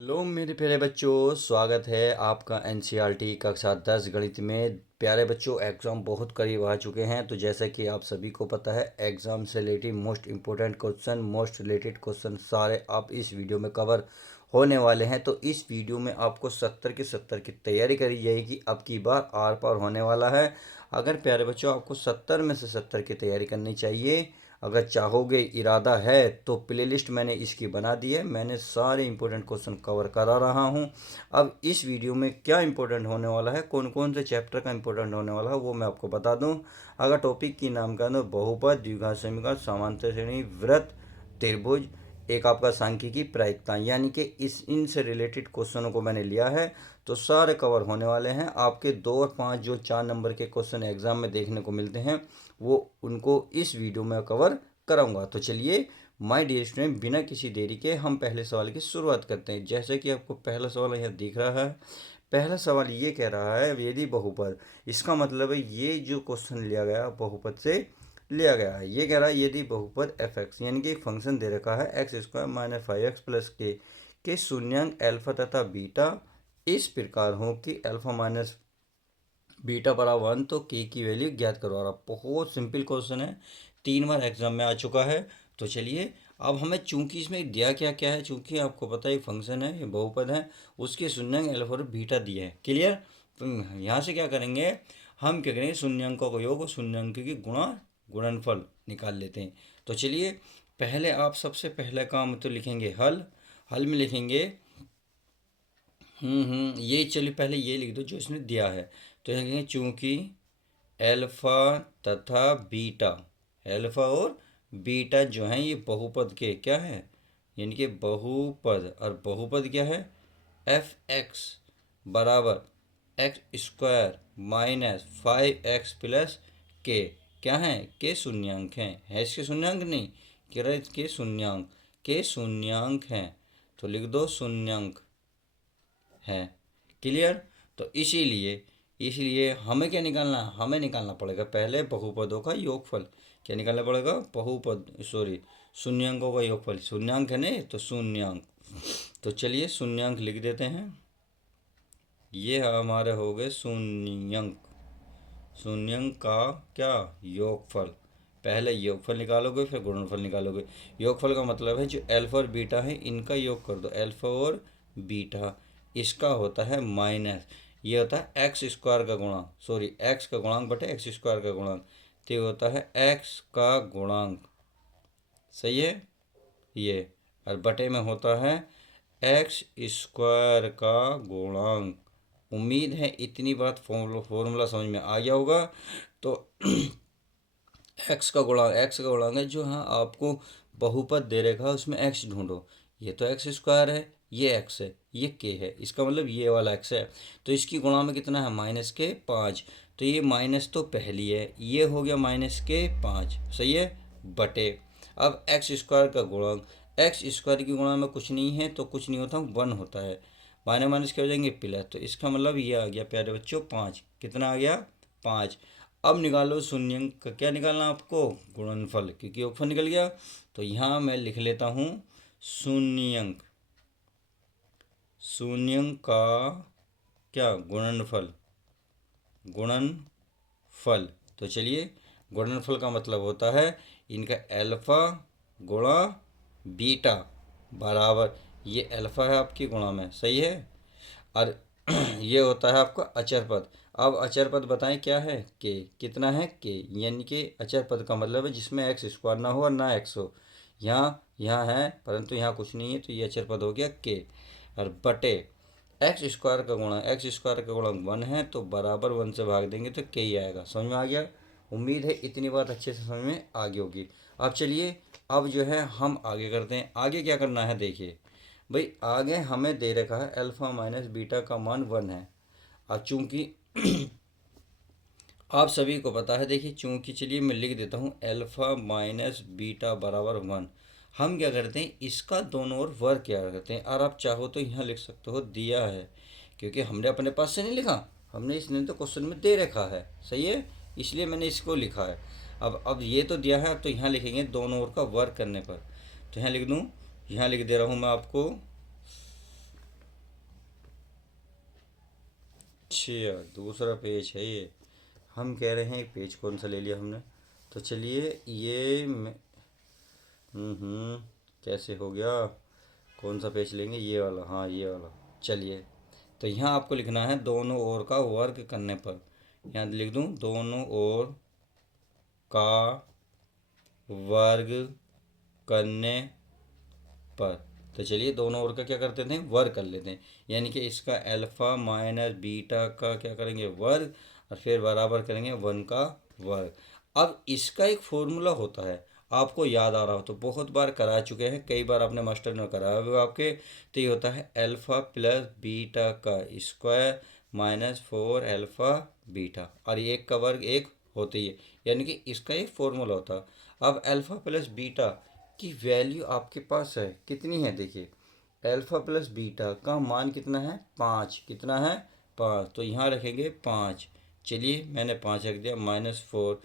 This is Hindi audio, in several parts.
हेलो मेरे प्यारे बच्चों, स्वागत है आपका एनसीईआरटी कक्षा 10 गणित में। प्यारे बच्चों, एग्ज़ाम बहुत करीब आ चुके हैं। तो जैसा कि आप सभी को पता है, एग्ज़ाम से related most important question, most related question सारे आप इस वीडियो में कवर होने वाले हैं। तो इस वीडियो में आपको 70 के 70 की तैयारी करी जाएगी। अब की बार आर पार होने वाला है। अगर प्यारे बच्चों आपको 70 में से 70 की तैयारी करनी चाहिए, अगर चाहोगे, इरादा है, तो प्लेलिस्ट मैंने इसकी बना दी है। मैंने सारे इंपॉर्टेंट क्वेश्चन कवर करा रहा हूँ। अब इस वीडियो में क्या इंपॉर्टेंट होने वाला है, कौन कौन से चैप्टर का इंपॉर्टेंट होने वाला है, वो मैं आपको बता दूँ। अगर टॉपिक की नाम का बहुपद, द्विघात समीकरण, समांतर श्रेणी, वृत्त, त्रिभुज, एक आपका सांख्यिकी, प्रायिकता, यानी कि इनसे रिलेटेड क्वेश्चनों को मैंने लिया है। तो सारे कवर होने वाले हैं। आपके 2 और 5 जो 4 नंबर के क्वेश्चन एग्जाम में देखने को मिलते हैं, वो उनको इस वीडियो में कवर कराऊंगा। तो चलिए माय डियर स्टूडेंट, बिना किसी देरी के हम पहले सवाल की शुरुआत करते हैं। जैसे कि आपको पहला सवाल यहाँ दिख रहा है। पहला सवाल ये कह रहा है, यदि बहुपद, इसका मतलब है ये जो क्वेश्चन लिया गया बहुपद से लिया गया है। ये कह रहा है यदि बहुपद एफ एक्स, यानी कि फंक्शन दे रखा है x square minus 5x plus के शून्यांक अल्फा तथा बीटा इस प्रकार हो कि अल्फा माइनस बीटा बराबर 1, तो के की वैल्यू ज्ञात करो। और बहुत सिंपल क्वेश्चन है, 3 बार एग्जाम में आ चुका है। तो चलिए, अब हमें चूंकि इसमें दिया क्या क्या है, चूंकि आपको पता है फंक्शन है, ये बहुपद है, उसके शून्यांक अल्फा और बीटा दिए हैं। क्लियर। तो यहाँ से क्या करेंगे, हम क्या करेंगे, शून्यांकों का योग और शून्यांक की गुणनफल निकाल लेते हैं। तो चलिए, पहले आप सबसे पहला काम तो लिखेंगे हल। हल में लिखेंगे ये, चलिए पहले ये लिख दो जो इसने दिया है। तो यहाँ लिखेंगे चूंकि एल्फा तथा बीटा, एल्फा और बीटा जो हैं ये बहुपद के क्या है, यानी कि बहुपद, और बहुपद क्या है, एफ एक्स बराबर x square minus 5x plus के, क्या है, के शून्यांक हैं। है इसके शून्यांक नहीं, कह रहे के शून्यांक, के शून्यांक हैं। तो लिख दो शून्यांक है। क्लियर। तो इसीलिए इसलिए हमें क्या निकालना है, हमें निकालना पड़ेगा पहले बहुपदों का योगफल। क्या निकालना पड़ेगा, बहुपद, सॉरी, शून्यांकों का योगफल। शून्यांक है नहीं तो शून्यांक। तो चलिए शून्यांक लिख देते हैं। ये हमारे हो गए शून्यांक। शून्यांक का क्या, योगफल। पहले योगफल निकालोगे फिर गुणनफल निकालोगे। योगफल का मतलब है जो अल्फा और बीटा है इनका योग कर दो, अल्फा और बीटा। इसका होता है माइनस, ये होता है एक्स स्क्वायर का गुणांक, सॉरी एक्स का गुणांक बटे एक्स स्क्वायर का गुणांक। तो ये होता है एक्स का गुणांक, सही है ये। और बटे में होता है एक्स स्क्वायर का गुणांक। उम्मीद है इतनी बात फॉर्मूला समझ में आ गया होगा। तो एक्स का गुणांक है जो, हाँ आपको बहुपद दे रखा है उसमें एक्स ढूंढो। ये तो एक्स स्क्वायर है, ये एक्स है, ये के है, इसका मतलब ये वाला एक्स है। तो इसकी गुणा में कितना है, माइनस के 5। तो ये माइनस तो पहली है, ये हो गया माइनस के 5, सही है, बटे। अब एक्स स्क्वायर का गुणांक, एक्स स्क्वायर की गुणा में कुछ नहीं है तो कुछ नहीं होता, 1 होता है। माइनस माइनस क्या हो जाएंगे, प्लस। तो इसका मतलब ये आ गया प्यारे बच्चों 5। कितना आ गया, 5। अब निकालो शून्यंक का, क्या निकालना आपको, गुणनफल, क्योंकि योगफल निकल गया। तो यहाँ मैं लिख लेता हूँ शून्यंक, शून्यंक का क्या, गुणनफल, गुणनफल। तो चलिए, गुणनफल का मतलब होता है इनका अल्फा गुणा बीटा बराबर, ये अल्फा है आपकी गुणा में, सही है। और ये होता है आपका अचर पद। अब अचर पद बताएं क्या है, के। कितना है, के, यानी कि अचर पद का मतलब है जिसमें एक्स स्क्वायर ना हो और ना एक्स हो। यहाँ है परंतु यहाँ कुछ नहीं है, तो ये अचर पद हो गया के। और बटे एक्स स्क्वायर का गुणा, एक्स स्क्वायर का गुणा 1 है तो बराबर 1 से भाग देंगे तो के ही आएगा। समझ में आ गया। उम्मीद है इतनी बात अच्छे से समझ में आ गई होगी। अब चलिए, अब जो है हम आगे करते हैं। आगे क्या करना है, देखिए भाई, आगे हमें दे रखा है अल्फा माइनस बीटा का मान 1 है। अब चूंकि आप सभी को पता है, देखिए चूंकि, चलिए मैं लिख देता हूँ अल्फा माइनस बीटा बराबर 1। हम क्या करते हैं, इसका दोनों ओर वर्ग क्या करते हैं। और आप चाहो तो यहाँ लिख सकते हो दिया है, क्योंकि हमने अपने पास से नहीं लिखा, हमने इसने तो क्वेश्चन में दे रखा है, सही है, इसलिए मैंने इसको लिखा है। अब ये तो दिया है, अब तो यहाँ लिखेंगे दोनों ओर का वर्ग करने पर। तो यहाँ लिख दूँ, यहाँ लिख दे रहा हूँ मैं आपको अच्छा, दूसरा पेज है ये। हम कह रहे हैं पेज कौन सा ले लिया हमने। तो चलिए ये कैसे हो गया। कौन सा पेज लेंगे, ये वाला, हाँ ये वाला। चलिए, तो यहाँ आपको लिखना है दोनों ओर का वर्ग करने पर। यहाँ लिख दूँ दोनों ओर का वर्ग करने पर। तो चलिए दोनों ओर का क्या करते थे, वर्ग कर लेते हैं। यानी कि इसका अल्फ़ा माइनस बीटा का क्या करेंगे, वर्ग, और फिर बराबर करेंगे 1 का वर्ग। अब इसका एक फॉर्मूला होता है, आपको याद आ रहा हो तो बहुत बार करा चुके हैं, कई बार आपने मास्टर ने कराया हुआ आपके। तो ये होता है अल्फ़ा प्लस बीटा का स्क्वायर माइनस 4 अल्फ़ा बीटा, और ये एक का वर्ग एक होती है, यानी कि इसका एक फॉर्मूला होता है। अब अल्फ़ा प्लस बीटा की वैल्यू आपके पास है, कितनी है देखिए, अल्फ़ा प्लस बीटा का मान कितना है, 5। कितना है, 5। तो यहाँ रखेंगे 5। चलिए मैंने 5 रख दिया, -4।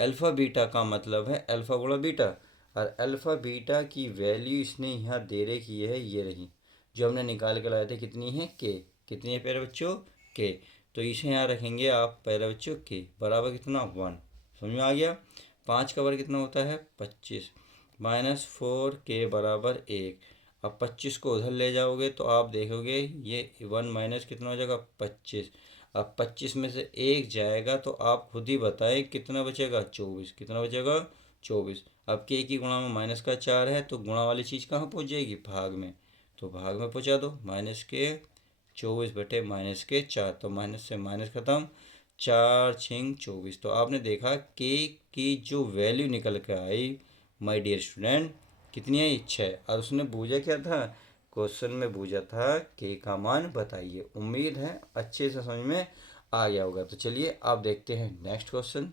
अल्फ़ा बीटा का मतलब है अल्फ़ा गुणा बीटा, और अल्फ़ा बीटा की वैल्यू इसने यहाँ दे रखी है, ये रही जो हमने निकाल के लाए थे। कितनी है, के। कितनी है प्यारे बच्चों, के। तो इसे यहाँ रखेंगे आप प्यारे बच्चों, के बराबर कितना, 1। समझ में आ गया। 5 का वर्ग कितना होता है, 25, -4 के बराबर 1। अब 25 को उधर ले जाओगे तो आप देखोगे ये 1 माइनस कितना हो जाएगा, 25। अब 25 में से 1 जाएगा तो आप खुद ही बताएं कितना बचेगा, 24। कितना बचेगा, 24। अब के की गुणा में माइनस का 4 है, तो गुणा वाली चीज़ कहाँ पहुँच जाएगी, भाग में। तो भाग में पहुँचा दो, -24 बटे -4। तो माइनस से माइनस खत्म, 4 6 24। तो आपने देखा के की जो वैल्यू निकल के आई माय डियर स्टूडेंट, कितनी है, 6। और उसने पूछा क्या था, क्वेश्चन में पूछा था के का मान बताइए। उम्मीद है अच्छे से समझ में आ गया होगा। तो चलिए आप देखते हैं नेक्स्ट क्वेश्चन।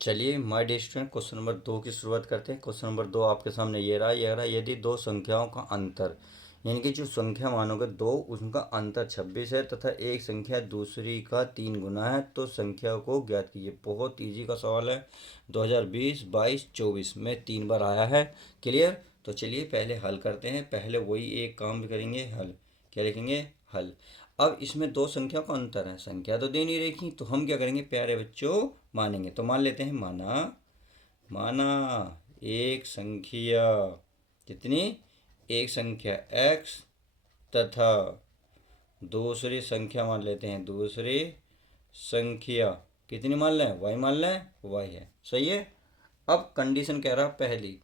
चलिए my dear student, question number 2 की शुरुआत करते हैं। क्वेश्चन नंबर 2 आपके सामने ये रहा, यदि दो संख्याओं का अंतर, यानी कि जो संख्या मानोगे दो, उनका अंतर 26 है तथा एक संख्या दूसरी का 3 गुना है, तो संख्या को ज्ञात कीजिए। बहुत इजी का सवाल है, 2020, 22, 24 में 3 बार आया है। क्लियर। तो चलिए पहले हल करते हैं। पहले वही एक काम भी करेंगे, हल। क्या लिखेंगे, हल। अब इसमें दो संख्या का अंतर है, संख्या तो दे नहीं रखी, तो हम क्या करेंगे प्यारे बच्चों, मानेंगे। तो मान लेते हैं, माना एक संख्या, कितनी, एक संख्या x तथा दूसरी संख्या मान लेते हैं, दूसरी संख्या कितनी मान लें, y मान लें, y है। सही है। अब कंडीशन कह रहा पहली,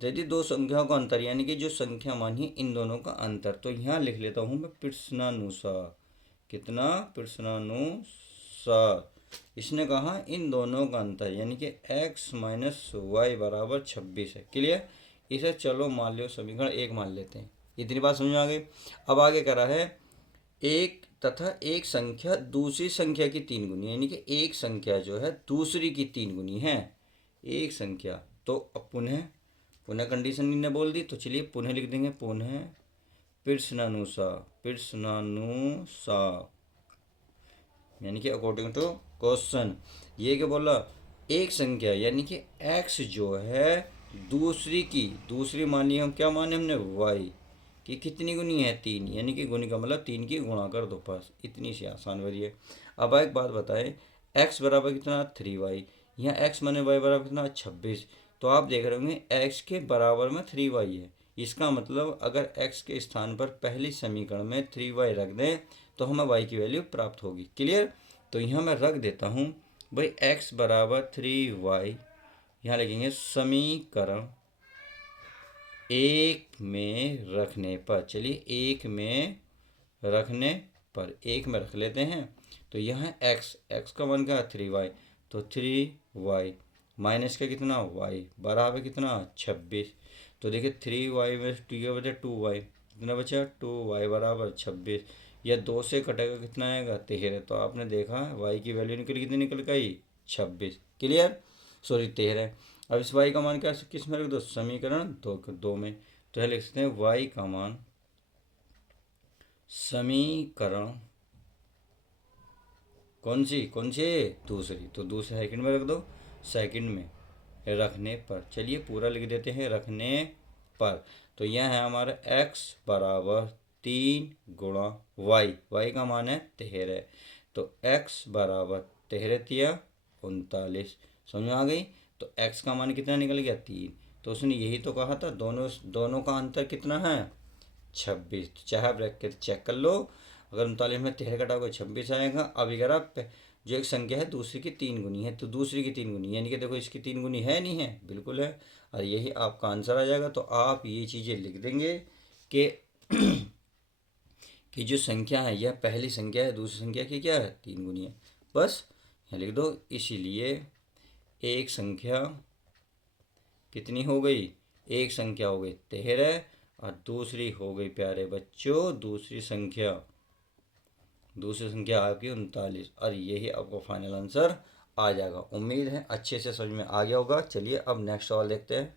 यदि दो संख्याओं का अंतर, यानी कि जो संख्या मानी इन दोनों का अंतर। तो यहाँ लिख लेता हूँ मैं प्रश्नानुसार। कितना, प्रश्नानुसार। इसने कहा इन दोनों का अंतर, यानी कि x माइनस वाई बराबर 26 है। क्लियर। इसे चलो मान लो समीकरण 1 मान लेते हैं। इतनी बात समझ में आ गई। अब आगे करा है, एक तथा एक संख्या दूसरी संख्या की 3 गुनी, यानी कि एक संख्या जो है दूसरी की 3 गुनी है, एक संख्या। तो अब पुनः कंडीशन इन्हें बोल दी, तो चलिए पुनः लिख देंगे, पुनः प्रश्नानुसार, यानी कि अकॉर्डिंग टू क्वेश्चन। ये क्या बोला, एक संख्या यानी कि x जो है दूसरी मानी, हम क्या माने हमने, y कि कितनी गुनी है, 3। यानी कि गुनी का मतलब 3 की गुणा कर दो, बस इतनी सी आसान वरी है। अब एक बात बताएं, x बराबर कितना, 3y। यहाँ x माने y बराबर कितना, 26। तो आप देख रहे होंगे x के बराबर में 3y है। इसका मतलब अगर x के स्थान पर पहली समीकरण में 3y रख दें तो हमें y की वैल्यू प्राप्त होगी। क्लियर। तो यहाँ मैं रख देता हूँ भाई x बराबर 3y, यहाँ लिखेंगे समीकरण 1 में रखने पर। चलिए 1 में रखने पर 1 में रख लेते हैं। तो यहाँ x का मान क्या, 3y। तो 3y माइनस का कितना, y बराबर कितना, 26। तो देखिए 3y में 2 के बजाय 2y, कितना बचा, 2y बराबर 26। यह 2 से कटेगा, कितना आएगा, 13। तो आपने देखा y की वैल्यू कितनी निकल गई, 26। Clear, sorry 13। अब इस y का मान क्या किस में रख दो, समीकरण 2 में। तो यह लिख सकते हैं y का मान समीकरण कौन सी दूसरी, तो दूसरे सेकंड में रख दो, सेकंड में रखने पर। चलिए पूरा लिख देते हैं, रखने पर। तो यह है हमारा x बराबर 3 गुणा वाई, वाई का मान है 13, तो x बराबर 13×3 = 39। समझ में आ गई। तो x का मान कितना निकल गया 3। तो उसने यही तो कहा था, दोनों दोनों का अंतर कितना है 26। तो चाहे ब्रैकेट चेक कर लो, अगर 39 में 13 घटाओगे 26 आएगा। अब अगर जो एक संख्या है दूसरी की 3 गुनी है, तो दूसरी की 3 गुनी यानी कि देखो इसकी 3 गुनी है नहीं है, बिल्कुल है, और यही आपका आंसर आ जाएगा। तो आप ये चीज़ें लिख देंगे कि कि जो संख्या है यह पहली संख्या है, दूसरी संख्या की क्या है 3 गुनी है, बस यहाँ लिख दो। इसीलिए एक संख्या कितनी हो गई, एक संख्या हो गई 13 और दूसरी हो गई प्यारे बच्चों, दूसरी संख्या आपकी 39, और यही आपको फाइनल आंसर आ जाएगा। उम्मीद है अच्छे से समझ में आ गया होगा। चलिए अब नेक्स्ट सवाल देखते हैं।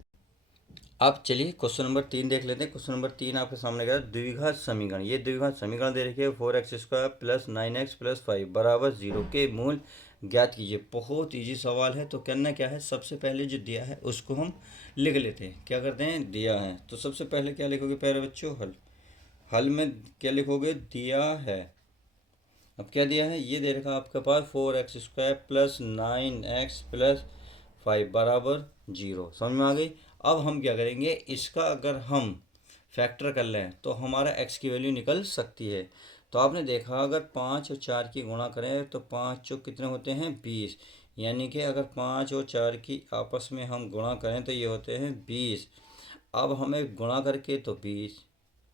अब चलिए क्वेश्चन नंबर 3 देख लेते हैं। क्वेश्चन नंबर 3 आपके सामने गया द्विघात समीकरण। ये द्विघात समीकरण दे रखी है 4x² + 9x + 5 = 0 के मूल ज्ञात कीजिए। बहुत इजी सवाल है। तो करना क्या है, सबसे पहले जो दिया है उसको हम लिख लेते हैं। क्या करते हैं, दिया है तो सबसे पहले क्या लिखोगे प्यारे बच्चों, हल। हल में क्या लिखोगे, दिया है। अब क्या दिया है, ये दे रखा आपके पास 4x² + 9x + 5 = 0। समझ में आ गई। अब हम क्या करेंगे, इसका अगर हम फैक्टर कर लें तो हमारा x की वैल्यू निकल सकती है। तो आपने देखा अगर 5 और 4 की गुणा करें तो 5 चौक कितने होते हैं 20, यानी कि अगर 5 और 4 की आपस में हम गुणा करें तो ये होते हैं 20। अब हमें गुणा करके तो 20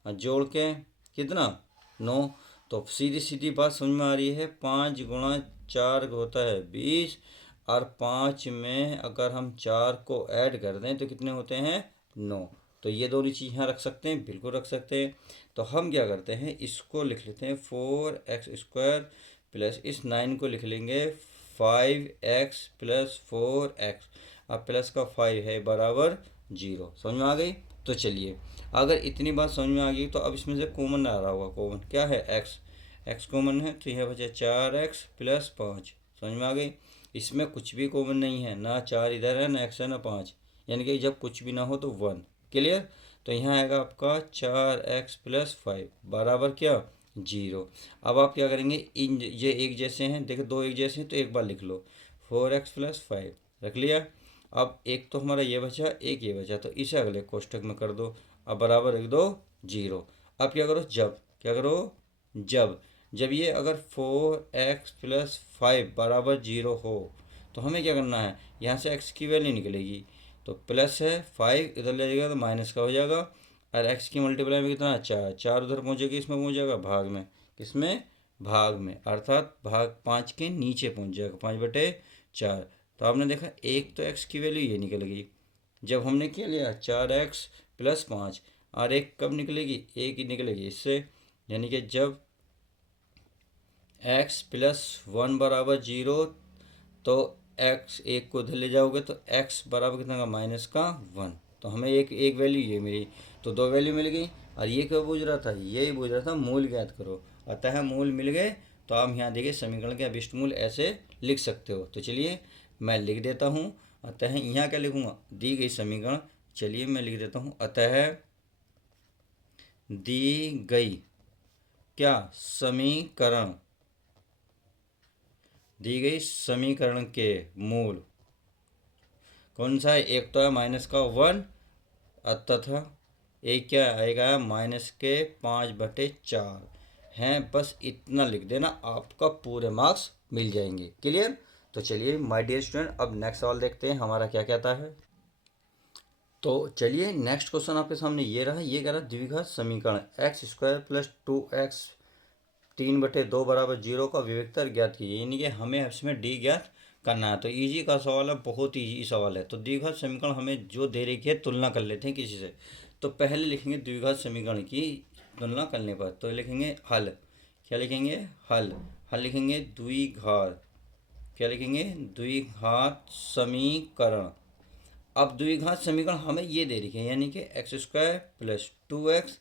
और जोड़ के कितना 9। तो सीधी सीधी बात समझ में आ रही है, 5 × 4 होता है 20, और 5 में अगर हम 4 को ऐड कर दें तो कितने होते हैं 9। तो ये दोनों चीज़ यहाँ रख सकते हैं, बिल्कुल रख सकते हैं। तो हम क्या करते हैं, इसको लिख लेते हैं 4x² प्लस इस 9 को लिख लेंगे 5x + 4x, अब प्लस का 5 है बराबर 0। समझ में आ गई। तो चलिए अगर इतनी बात समझ में आ गई तो अब इसमें से कॉमन आ रहा होगा, कॉमन क्या है x कॉमन है, तो यह बचा 4x + 5। समझ में आ गई। इसमें कुछ भी कॉमन नहीं है, ना 4 इधर है, ना x है, ना 5, यानी कि जब कुछ भी ना हो तो 1। क्लियर। तो यहाँ आएगा आपका 4x + 5 बराबर क्या 0। अब आप क्या करेंगे, इन ये एक जैसे हैं, देखो दो एक जैसे हैं तो एक बार लिख लो 4x + 5 रख लिया। अब एक तो हमारा ये बचा, एक ये बचा, तो इसे अगले कोष्ठक में कर दो। अब बराबर लिख दो 0। अब क्या करो, क्या करो, जब ये अगर 4x + 5 बराबर 0 हो तो हमें क्या करना है, यहाँ से x की वैल्यू निकलेगी। तो प्लस है 5 इधर ले जाएगा तो माइनस का हो जाएगा, और x की मल्टीप्लाई में कितना 4, 4 उधर पहुँचेगी, इसमें पहुँच जाएगा भाग में, किसमें भाग में, अर्थात भाग 5 के नीचे पहुँच जाएगा 5/4। तो आपने देखा एक तो x की वैल्यू ये निकल गई जब हमने क्या लिया 4x + 5, और एक कब निकलेगी, एक ही निकलेगी इससे, यानी कि जब x + 1 बराबर 0, तो x एक को इधर ले जाओगे तो x बराबर कितना का -1। तो हमें एक वैल्यू ये मिली, तो दो वैल्यू मिल गई। और ये क्या पूछ रहा था, यही पूछ रहा था मूल ज्ञात करो। अतः मूल मिल गए तो आप यहाँ देखिए समीकरण के अभिष्ट मूल ऐसे लिख सकते हो। तो चलिए मैं लिख देता हूँ। अतः यहाँ क्या लिखूँगा, दी गई समीकरण, चलिए मैं लिख देता हूँ। अतः दी गई क्या समीकरण, दी गई समीकरण के मूल कौन सा है, एक तो है -1 तथा एक क्या आएगा -5/4 हैं। बस इतना लिख देना, आपका पूरे मार्क्स मिल जाएंगे। क्लियर। तो चलिए माय डियर स्टूडेंट अब नेक्स्ट सवाल देखते हैं हमारा क्या कहता है। तो चलिए नेक्स्ट क्वेश्चन आपके सामने ये रहा। ये कह रहा द्विघात समीकरण x² + 2x 3/2 = 0 का विविक्तर ज्ञात कीजिए, यानी कि हमें इसमें डी ज्ञात करना है। तो इजी का सवाल है, बहुत ईजी सवाल है। तो द्विघात समीकरण हमें जो दे रखी है तुलना कर लेते हैं किसी से। तो पहले लिखेंगे द्विघात समीकरण की तुलना करने पर, तो लिखेंगे हल। क्या लिखेंगे, हल। हल लिखेंगे द्विघात, क्या लिखेंगे द्विघात समीकरण। अब द्विघात समीकरण हमें ये दे रखी है, यानी कि x² + 2x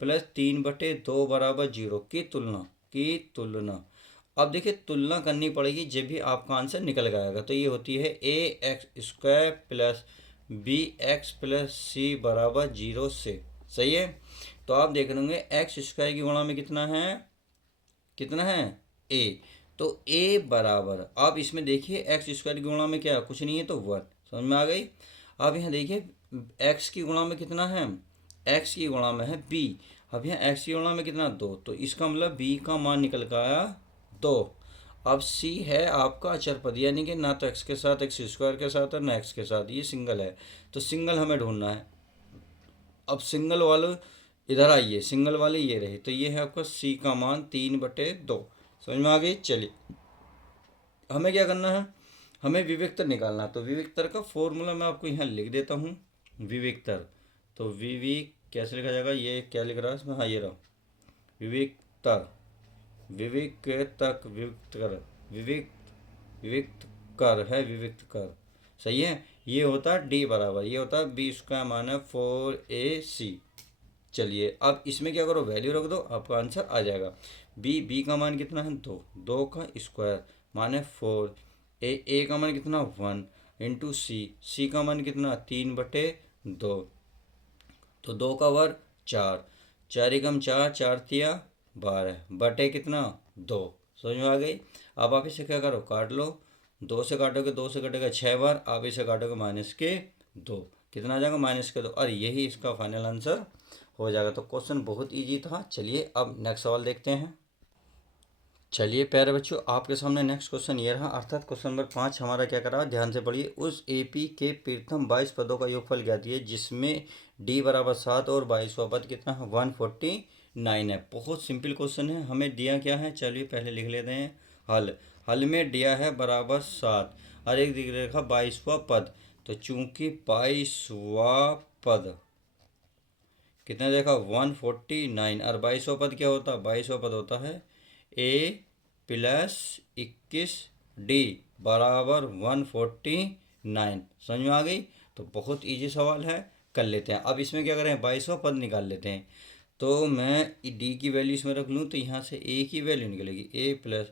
+ 3/2 = 0 की तुलना। अब देखिए तुलना करनी पड़ेगी जब भी आपका आंसर निकल आएगा। तो ये होती है ax² + bx + c = 0 से। सही है। तो आप देख रहे होंगे एक्स स्क्वायर की गुणा में कितना है ए। तो ए बराबर, आप इसमें देखिए एक्स स्क्वायर की गुणा में क्या कुछ नहीं है तो 1, समझ में आ गई। अब यहाँ देखिए एक्स की गुणा में कितना है, एक्स की गुणा में है बी। अब यहाँ एक्स की गुणा में कितना 2, तो इसका मतलब बी का मान निकल कर आया 2। अब सी है आपका अचर पद, यानी कि ना तो एक्स के साथ एक्स स्क्वायर के साथ है ना एक्स के साथ, ये सिंगल है, तो सिंगल हमें ढूंढना है। अब सिंगल वाले इधर आइए, सिंगल वाले ये रहे, तो ये है आपका सी का मान 3/2, समझ में आ गई। चलिए हमें क्या करना है, हमें विविक्तर निकालना है। तो विविक्तर का फॉर्मूला मैं आपको यहाँ लिख देता हूँ। विविक्तर, तो कैसे लिखा जाएगा, ये क्या लिख रहा है इसमें, हाँ ये रहा विविक्तर, विविक्त कर है, विविक्त कर, सही है। ये होता है डी बराबर, ये होता है बी, इसका मान है 4ac। चलिए अब इसमें क्या करो, वैल्यू रख दो, आपका आंसर आ जाएगा। बी का मान कितना है 2, 2 का स्क्वायर मान है 4, ए का मान कितना 1 इंटू सी का मान कितना 3/2, तो 2 का वर्ग 4, 4 एकम 4, 4 तिया 12 बटे कितना 2, समझ में आ गई। अब आप इसे क्या करो, काट लो, 2 से काटोगे 2 से कटेगा 6 बार, आप इसे काटोगे -2, कितना आ जाएगा -2, और यही इसका फाइनल आंसर हो जाएगा। तो क्वेश्चन बहुत इजी था। चलिए अब नेक्स्ट सवाल देखते हैं। चलिए प्यारे बच्चों, आपके सामने नेक्स्ट क्वेश्चन ये रहा, अर्थात क्वेश्चन नंबर 5 हमारा क्या करा, ध्यान से पढ़िए। उस एपी के प्रथम 22 पदों का योगफल ज्ञात कीजिए जिसमें डी बराबर 7 और 22वां पद कितना है 149 है। बहुत सिंपल क्वेश्चन है, हमें दिया क्या है, चलिए पहले लिख लेते हैं। हल में दिया है बराबर 7 और एक दिख रखा 22वां पद, तो चूंकि 22वां पद कितना देखा 149, और 22वां पद क्या होता है, 22वां पद होता है ए प्लस 21 डी बराबर 149, समझ में आ गई। तो बहुत इजी सवाल है, कर लेते हैं। अब इसमें क्या करें, 22वां पद निकाल लेते हैं। तो मैं डी की वैल्यू इसमें रख लूँ, तो यहाँ से ए की वैल्यू निकलेगी, ए प्लस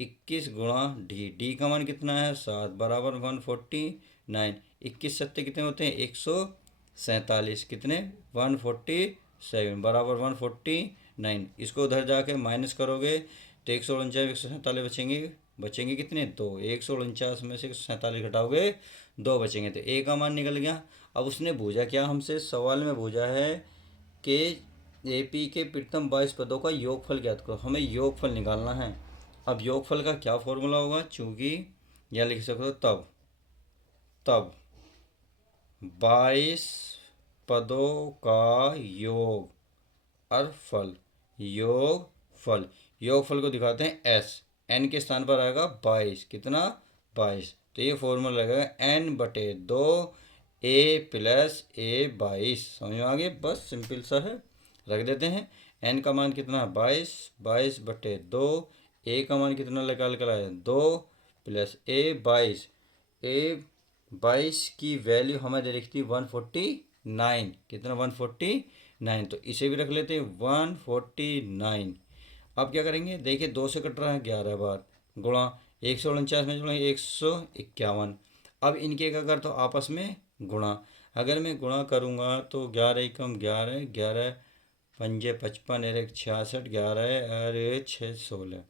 21 गुणा डी का मान कितना है 7 बराबर 149, 21 सत्ते कितने होते हैं 147, कितने 147 बराबर 149। इसको उधर जाके माइनस करोगे तो 149 147 बचेंगे कितने 2, 149 में से 147 घटाओगे 2 बचेंगे, तो ए का मान निकल गया। अब उसने पूछा क्या हमसे, सवाल में पूछा है कि एपी के प्रथम 22 पदों का योगफल ज्ञात करो, हमें योगफल निकालना है। अब योगफल का क्या फॉर्मूला होगा, चूंकि यह लिख सकते हो तब 22 पदों का योग और योगफल को दिखाते हैं एस, एन के स्थान पर आएगा 22, कितना 22, तो ये फॉर्मूला लगेगा n/2 a प्लस a22, समझ में आ गया। बस सिंपल सा है, रख देते हैं। n का मान कितना है 22/2, a का मान कितना निकाल कर आया 2 प्लस a22 की वैल्यू हमें दे रखी थी 149, कितना 149, तो इसे भी रख लेते हैं 149। अब क्या करेंगे, देखिए 2 से कट रहा है 11 बार, गुणा 149 में जोड़ेंगे 151। अब इनके क्या कर, तो आपस में गुणा, अगर मैं गुणा करूँगा तो 11 एकम 11, 11 पंजे 55, 1 66, 11 और 6 16,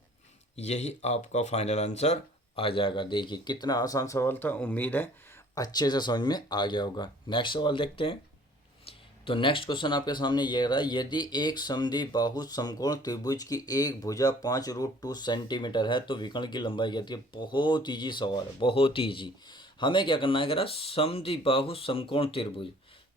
यही आपका फाइनल आंसर आ जाएगा। देखिए कितना आसान सवाल था, उम्मीद है अच्छे से समझ में आ गया होगा। नेक्स्ट सवाल देखते हैं। तो नेक्स्ट क्वेश्चन आपके सामने ये रहा, यदि एक समद्वि बाहु समकोण त्रिभुज की एक भुजा 5√2 सेंटीमीटर है तो विकर्ण की लंबाई कहती है। बहुत ईजी सवाल है, बहुत ईजी। हमें क्या करना है, करा समद्वि बाहु समकोण त्रिभुज,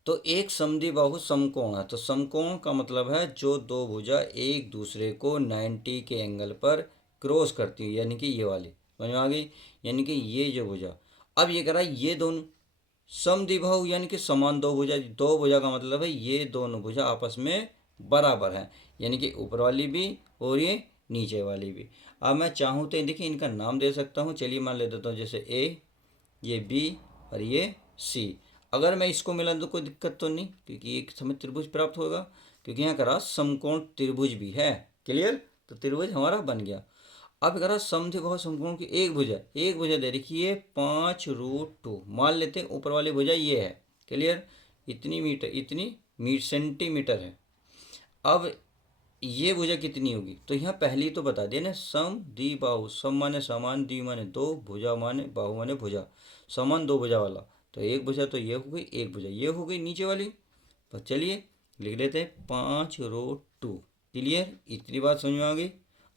तो एक समद्वि बाहु समकोण है, तो समकोण का मतलब है जो दो भुजा एक दूसरे को 90 के एंगल पर क्रॉस करती है, यानी कि ये वाली, समझ में आ गई, यानी कि ये जो भुजा। अब ये करा ये दोनों समद्विबाहु यानी कि समान दो भुजा का मतलब है ये दोनों भुजा आपस में बराबर हैं, यानी कि ऊपर वाली भी और ये नीचे वाली भी। अब मैं चाहूँ तो देखिए इनका नाम दे सकता हूँ, चलिए मान ले देता हूँ, जैसे ए, ये बी और ये सी। अगर मैं इसको मिला तो कोई दिक्कत तो नहीं, क्योंकि एक समय त्रिभुज प्राप्त होगा, क्योंकि यहाँ करा समकोण त्रिभुज भी है। क्लियर, तो त्रिभुज हमारा बन गया। अब करा समद्विबाहु समकोण की एक भुजा दे रखी है 5√2, मान लेते हैं ऊपर वाली भुजा ये है। क्लियर, इतनी सेंटीमीटर है। अब ये भुजा कितनी होगी, तो यहाँ पहली तो बता दिया ना, सम दी बाहु, सम माने समान, दी माने दो, भुजा माने बाहु माने भुजा, समान दो भुजा वाला। तो एक भुजा तो ये हो गई, एक भुजा ये हो गई नीचे वाली। तो चलिए लिख लेते हैं 5√2। क्लियर, इतनी बात समझ में आ गई।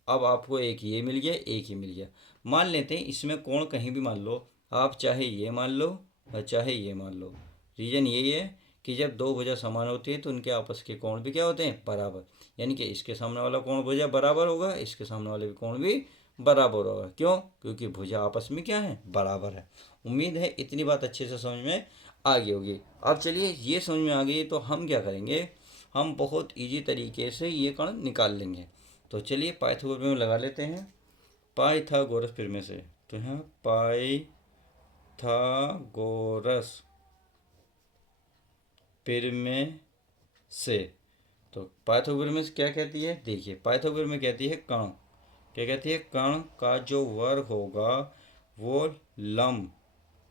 अब आपको एक ये मिल गया, एक ही मिल गया। मान लेते हैं इसमें कोण कहीं भी मान लो, आप चाहे ये मान लो और चाहे ये मान लो। रीजन यही है कि जब दो भुजा समान होती है तो उनके आपस के कोण भी क्या होते हैं, बराबर। यानी कि इसके सामने वाला कोण भुजा बराबर होगा, इसके सामने वाले भी कोण भी बराबर होगा। क्यों? क्योंकि भुजा आपस में क्या है, बराबर है। उम्मीद है इतनी बात अच्छे से समझ में आ गई होगी। अब चलिए ये समझ में आ गई तो हम क्या करेंगे, हम बहुत इजी तरीके से ये कोण निकाल लेंगे। तो चलिए पाइथागोरस में लगा लेते हैं, पाइथागोरस फिर में से। तो यहाँ पाइथागोरस फिर में से। तो पाइथागोरस में क्या कहती है, देखिए पाइथागोरस में कहती है कण, क्या कहती है, कण का जो वर्ग होगा वो लंब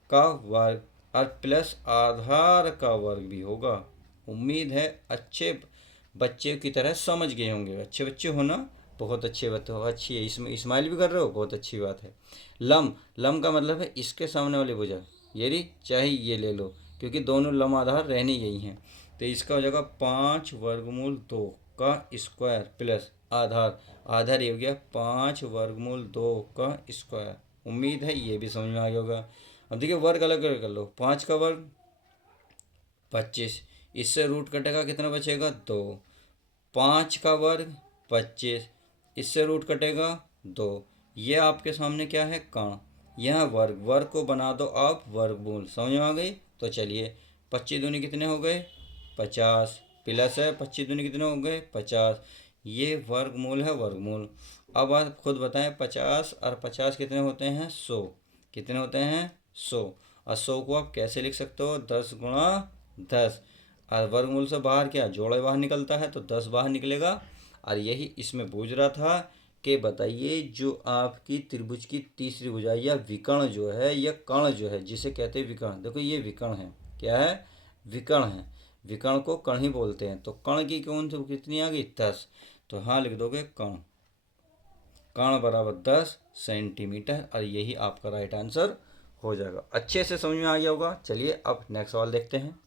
का वर्ग और प्लस आधार का वर्ग भी होगा। उम्मीद है अच्छे बच्चे की तरह समझ गए होंगे। अच्छे बच्चे हो ना, बहुत अच्छे बात हो, अच्छी है, इसमें इस्माइल भी कर रहे हो, बहुत अच्छी बात है। लम लम का मतलब है इसके सामने वाली भुजा, ये रही, चाहे ये ले लो क्योंकि दोनों लम आधार रहने यही हैं। तो इसका हो जाएगा 5√2 का स्क्वायर प्लस आधार, आधार ये हो गया 5√2 का स्क्वायर। उम्मीद है ये भी समझ में आ गया होगा। अब देखिए वर्ग अलग अलग कर लो, 5 का वर्ग 25, इससे रूट कटेगा कितना बचेगा 2, 5 का वर्ग 25, इससे रूट कटेगा 2। ये आपके सामने क्या है, कण, यह वर्ग, वर्ग को बना दो आप वर्गमूल। समझ में आ गई। तो चलिए 25 दूनी कितने हो गए 50, प्लस है 25 दूनी कितने हो गए 50, ये वर्गमूल है वर्गमूल। अब आप खुद बताएं 50 और 50 कितने होते हैं 100, कितने होते हैं 100। और 100 को आप कैसे लिख सकते हो, 10 × 10। और वर्गमूल से बाहर क्या जोड़े बाहर निकलता है, तो 10 बाहर निकलेगा। और यही इसमें पूछ रहा था कि बताइए जो आपकी त्रिभुज की तीसरी भुजा या विकर्ण जो है या कर्ण जो है जिसे कहते हैं विकर्ण, देखो ये विकर्ण है, क्या है, विकर्ण है। विकर्ण को कर्ण ही बोलते हैं। तो कर्ण की कौन सी कितनी आ गई 10, तो हाँ लिख दोगे कर्ण, कर्ण बराबर 10 सेंटीमीटर। और यही आपका राइट आंसर हो जाएगा। अच्छे से समझ में आ गया होगा। चलिए अब नेक्स्ट सवाल देखते हैं।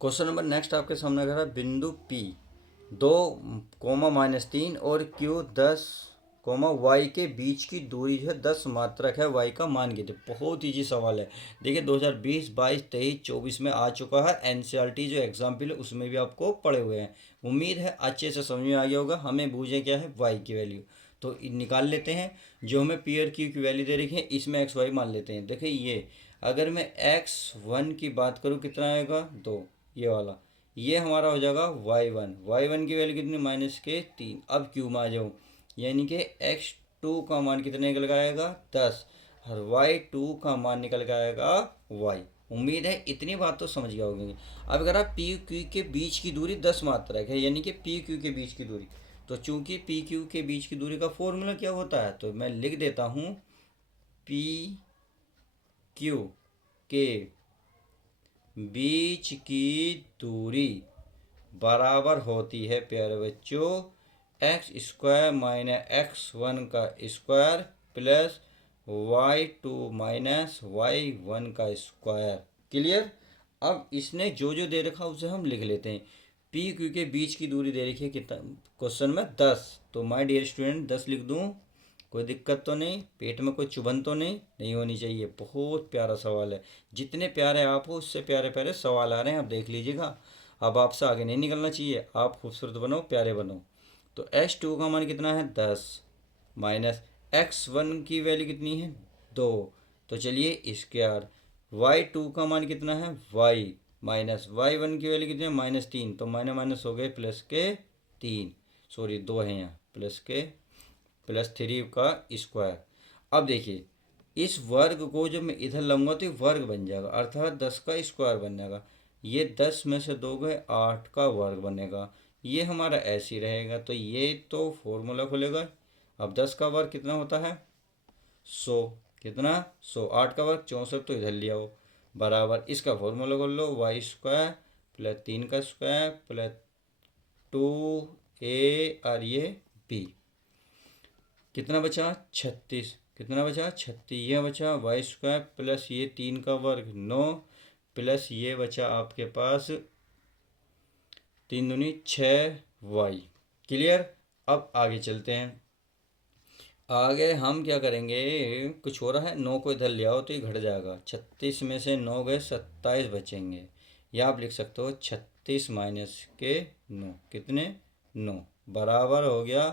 क्वेश्चन नंबर नेक्स्ट आपके सामने अगर है, बिंदु P 2, -3 और Q 10, y के बीच की दूरी जो है 10 मात्रक है, y का मान कीजिए। बहुत ईजी सवाल है। देखिए 2020, 22, 23, 24 में आ चुका है। एनसीईआरटी जो एग्जाम्पल है उसमें भी आपको पढ़े हुए हैं। उम्मीद है अच्छे से समझ में आ गया होगा। हमें बूझे क्या है, y की वैल्यू तो निकाल लेते हैं। जो हमें पी और क्यू की वैल्यू दे रखी है इसमें x y मान लेते हैं। देखिए ये अगर मैं x1 की बात करूँ कितना आएगा 2, ये वाला, ये हमारा हो जाएगा y1, y1 की वैल्यू कितनी -3। अब क्यू में आ जाओ, यानी कि x2 का मान कितने निकल के आएगा 10 और y2 का मान निकल के आएगा y। उम्मीद है इतनी बात तो समझ गए होंगे। अब अगर आप पी क्यू के बीच की दूरी 10 मात्रक है, यानी कि पी क्यू के बीच की दूरी, तो चूंकि पी क्यू के बीच की दूरी का फॉर्मूला क्या होता है, तो मैं लिख देता हूँ पी क्यू के बीच की दूरी बराबर होती है प्यारे बच्चों x² - x1 का स्क्वायर प्लस y2 - y1 का स्क्वायर। क्लियर। अब इसने जो जो दे रखा उसे हम लिख लेते हैं। पी क्यू के बीच की दूरी दे रखी है कितना क्वेश्चन में 10, तो माय डियर स्टूडेंट 10 लिख दूं, कोई दिक्कत तो नहीं, पेट में कोई चुभन तो नहीं होनी चाहिए। बहुत प्यारा सवाल है। जितने प्यारे आप हो उससे प्यारे प्यारे सवाल आ रहे हैं, आप देख लीजिएगा। अब आपसे आगे नहीं निकलना चाहिए, आप खूबसूरत बनो, प्यारे बनो। तो x2 का मान कितना है 10 माइनस x1 की वैल्यू कितनी है 2, तो चलिए स्क्वायर। y2 का मान कितना है y माइनस y1 की वैल्यू कितनी है -3, तो माइनस माइनस हो गए प्लस के 3, सॉरी 2 है यहाँ, +3 का स्क्वायर। अब देखिए इस वर्ग को जब मैं इधर लाऊंगा तो ये वर्ग बन जाएगा, अर्थात 10 का स्क्वायर बन जाएगा। ये 10 में से 2 गए 8 का वर्ग बनेगा। ये हमारा ऐसे ही रहेगा, तो ये तो फॉर्मूला खुलेगा। अब 10 का वर्ग कितना होता है 100, कितना 100, 8 का वर्ग 64, तो इधर लिया हो बराबर। इसका फॉर्मूला खोल लो y² + 3 का स्क्वायर प्लस 2a और ये b। कितना बचा 36, कितना बचा 36, ये बचा वाई स्क्वायर प्लस ये 3 का वर्ग 9 प्लस ये बचा आपके पास 3 दूनी 6y। क्लियर। अब आगे चलते हैं। आगे हम क्या करेंगे, कुछ हो रहा है, 9 को इधर ले आओ तो ये घट जाएगा, 36 में से 9 गए 27 बचेंगे। या आप लिख सकते हो 36 माइनस के 9, कितने 9, बराबर हो गया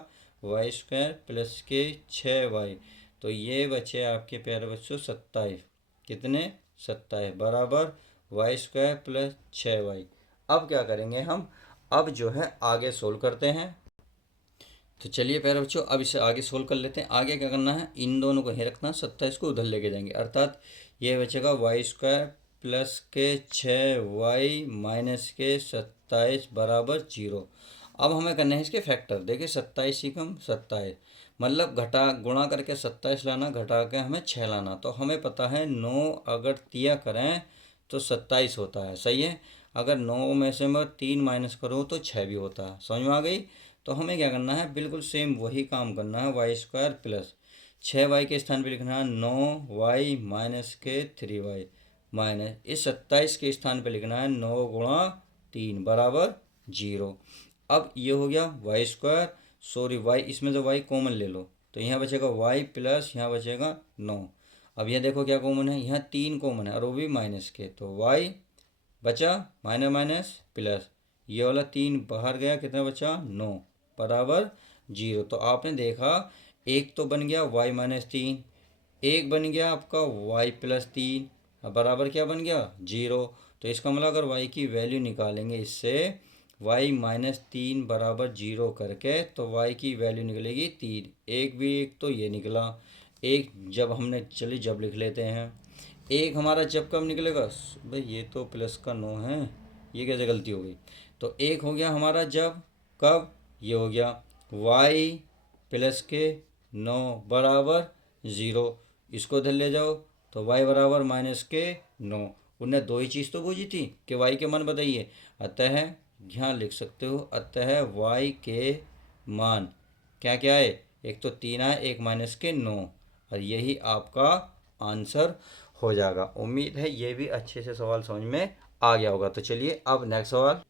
वाई स्क्वायर प्लस के 6y। तो ये बचे आपके प्यारे बच्चों 27, कितने 27 बराबर वाई स्क्वायर प्लस 6y। अब क्या करेंगे हम, अब जो है आगे सोल्व करते हैं। तो चलिए प्यारे बच्चों अब इसे आगे सोल्व कर लेते हैं। आगे क्या करना है, इन दोनों को ही रखना, 27 को उधर लेके जाएंगे, अर्थात ये बचेगा वाई स्क्वायर प्लस के 6y माइनस के 27 बराबर 0। अब हमें करना है इसके फैक्टर। देखिए 27 ही कम 27, मतलब घटा गुणा करके 27 लाना, घटा के हमें 6 लाना। तो हमें पता है 9 अगर तिया करें तो 27 होता है, सही है। अगर 9 में से मैं 3 माइनस करूँ तो 6 भी होता है, समझ में आ गई। तो हमें क्या करना है, बिल्कुल सेम वही काम करना है, वाई स्क्वायर प्लस 6y के स्थान पे लिखना है 9y माइनस के 3y माइनस इस 27 के स्थान पे लिखना है 9 गुणा 3 बराबर 0। अब ये हो गया वाई स्क्वायर, सॉरी वाई, इसमें से वाई कॉमन ले लो तो यहाँ बचेगा वाई प्लस यहाँ बचेगा 9। अब यह देखो क्या कॉमन है, यहाँ 3 कॉमन है और वो भी माइनस के, तो वाई बचा माइनस माइनस प्लस, ये वाला 3 बाहर गया, कितना बचा 9 बराबर 0। तो आपने देखा एक तो बन गया y माइनस 3, एक बन गया आपका y प्लस 3, अब बराबर क्या बन गया 0। तो इसका मतलब अगर y की वैल्यू निकालेंगे इससे, y माइनस 3 बराबर 0 करके, तो y की वैल्यू निकलेगी 3। एक भी एक तो ये निकला, एक जब हमने, चलिए जब लिख लेते हैं, एक हमारा जब कब निकलेगा भाई, ये तो प्लस का 9 है, ये कैसे गलती हो गई। तो एक हो गया हमारा जब, कब, ये हो गया y प्लस के 9 बराबर 0। इसको इधर ले जाओ तो y बराबर माइनस के 9। उनने दो ही चीज़ तो पूछी थी कि y के मान बताइए, अतः यहाँ लिख सकते हो, अतः y के मान क्या क्या है, एक तो 3 है, एक माइनस के 9, और यही आपका आंसर हो जाएगा। उम्मीद है ये भी अच्छे से सवाल समझ में आ गया होगा। तो चलिए अब नेक्स्ट सवाल,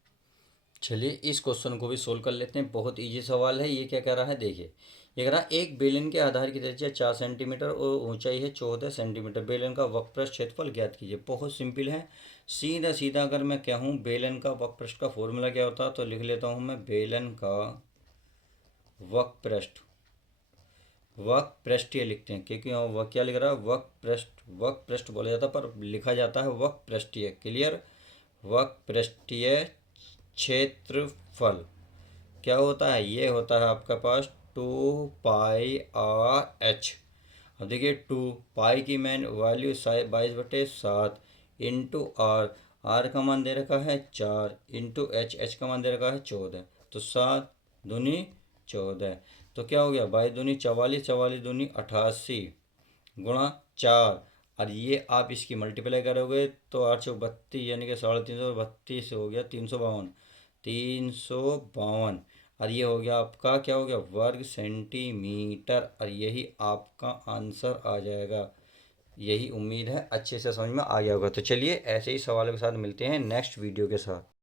चलिए इस क्वेश्चन को भी सोल्व कर लेते हैं। बहुत इजी सवाल है। ये क्या कह रहा है, देखिए ये कह रहा है एक बेलन के आधार की त्रिज्या 4 सेंटीमीटर और ऊंचाई है 14 सेंटीमीटर, बेलन का वक्रपृष्ठ क्षेत्रफल ज्ञात कीजिए। बहुत सिंपल है, सीधा सीधा अगर मैं कहूँ बेलन का वक्रपृष्ठ का फॉर्मूला क्या होता है, तो लिख लेता हूँ मैं, बेलन का वक्रपृष्ठ, वक्रपृष्ठीय लिखते हैं क्योंकि वह क्या लिख रहा है, वक्रपृष्ठ, वक्रपृष्ठ बोला जाता है पर लिखा जाता है वक्रपृष्ठीय। क्लियर। वक्रपृष्ठीय क्षेत्रफल क्या होता है, ये होता है आपका पास 2πr/h। अब देखिए 2 पाई की मैन वैल्यू 22/7 इंटू आर का मान दे रखा है 4 इंटू एच का मान दे रखा है 14। तो 7 दूनी 14, तो क्या हो गया 22 दूनी 44, 44 दूनी 88 गुणा 4, और ये आप इसकी मल्टीप्लाई करोगे तो 832 यानी कि 332 हो गया 352, 352, और ये हो गया आपका क्या हो गया वर्ग सेंटीमीटर, और यही आपका आंसर आ जाएगा। यही उम्मीद है अच्छे से समझ में आ गया होगा। तो चलिए ऐसे ही सवालों के साथ मिलते हैं नेक्स्ट वीडियो के साथ।